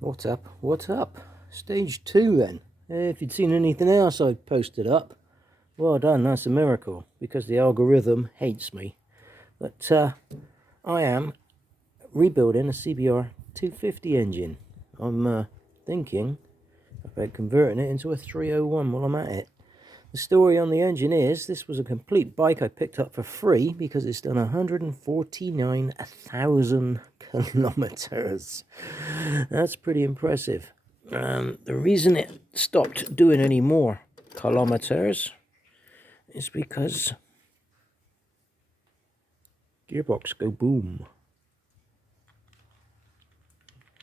What's up? What's up? Stage 2 then. If you'd seen anything else I posted up, well done, that's a miracle, because the algorithm hates me. But I am rebuilding a CBR250 engine. I'm thinking about converting it into a 301 while I'm at it. The story on the engine is, this was a complete bike I picked up for free because it's done 149,000 kilometers. That's pretty impressive. The reason it stopped doing any more kilometers is because gearbox go boom.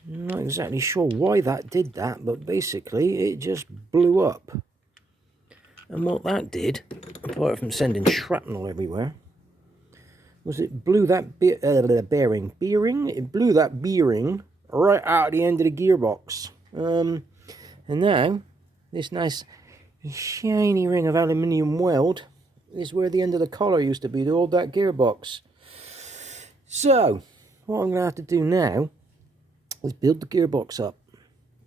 Not exactly sure why that did that, but basically it just blew up. And what that did, apart from sending shrapnel everywhere, was it blew that bearing. It blew that bearing right out the end of the gearbox. And now, this nice shiny ring of aluminium weld is where the end of the collar used to be to hold that gearbox. So, what I'm going to have to do now is build the gearbox up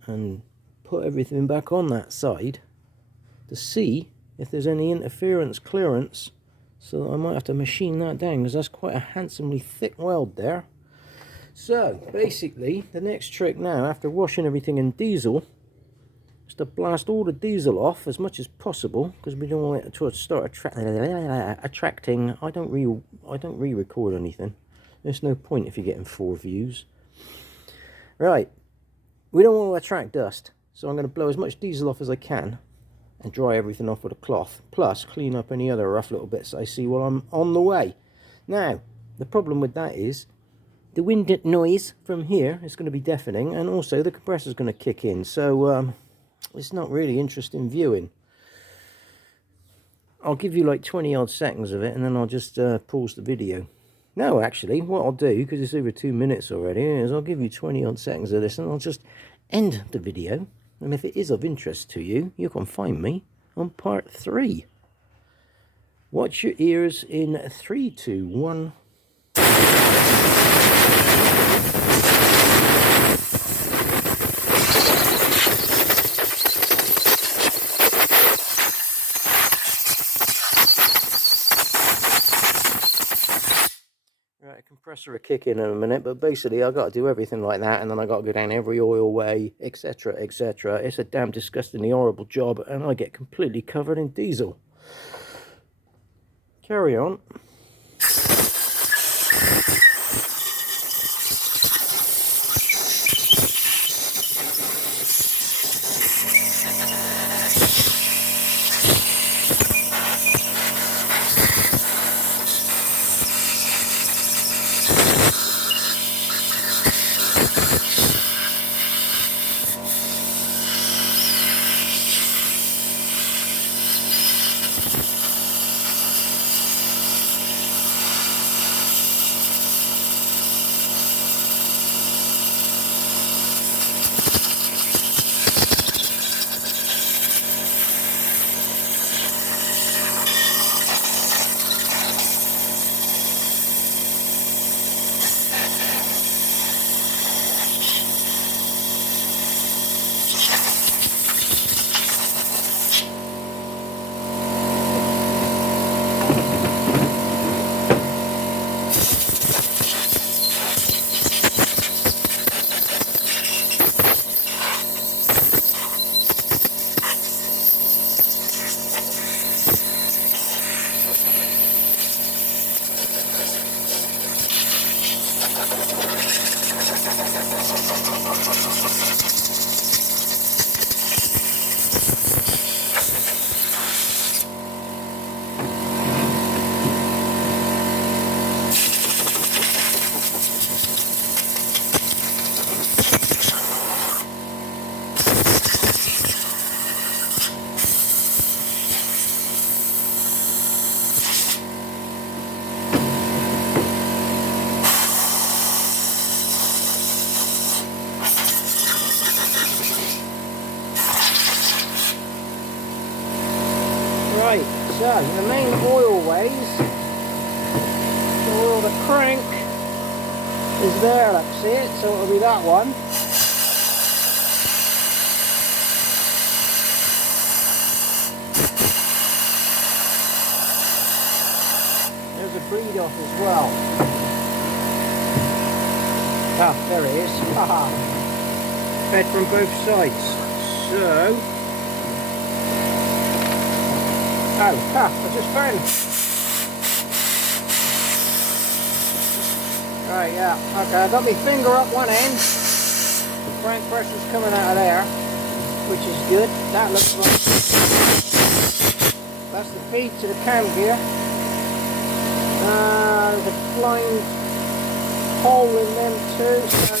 and put everything back on that side to see if there's any interference clearance, so I might have to machine that down because that's quite a handsomely thick weld there. So basically the next trick now, after washing everything in diesel, is to blast all the diesel off as much as possible, because we don't want it to start attracting. I don't re-record anything. There's no point if you're getting 4 views. Right, we don't want to attract dust, so I'm going to blow as much diesel off as I can and dry everything off with a cloth, plus clean up any other rough little bits I see while I'm on the way. Now, the problem with that is the wind noise from here is going to be deafening, and also the compressor is going to kick in, so it's not really interesting viewing. I'll give you like 20 odd seconds of it, and then I'll just pause the video. No, actually, what I'll do, because it's over 2 minutes already, is I'll give you 20 odd seconds of this, and I'll just end the video. And if it is of interest to you, you can find me on part 3. Watch your ears in 3, 2, 1. Right, compressor will kick in a minute, but basically I've got to do everything like that, and then I've got to go down every oil way, etc, etc. It's a damn disgustingly horrible job, and I get completely covered in diesel. Carry on. Right, so the main oil ways, the oil the crank is there, let's see it, so it'll be that one. feed off as well. Ah, there it is. Haha. Fed from both sides. So, I just found. Right, yeah. Okay, I got my finger up one end. Crank pressure's coming out of there, which is good. That looks like. That's the feed to the cam gear. There's a blind hole in them too, so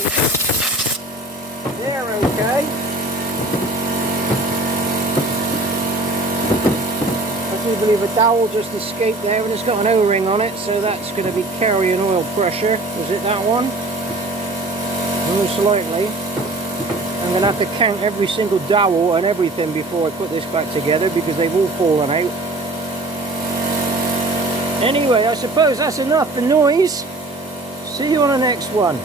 they're okay. I do believe a dowel just escaped there and it's got an O-ring on it, so that's going to be carrying oil pressure. Was it that one? Most likely. I'm going to have to count every single dowel and everything before I put this back together because they've all fallen out. Anyway, I suppose that's enough for noise. See you on the next one.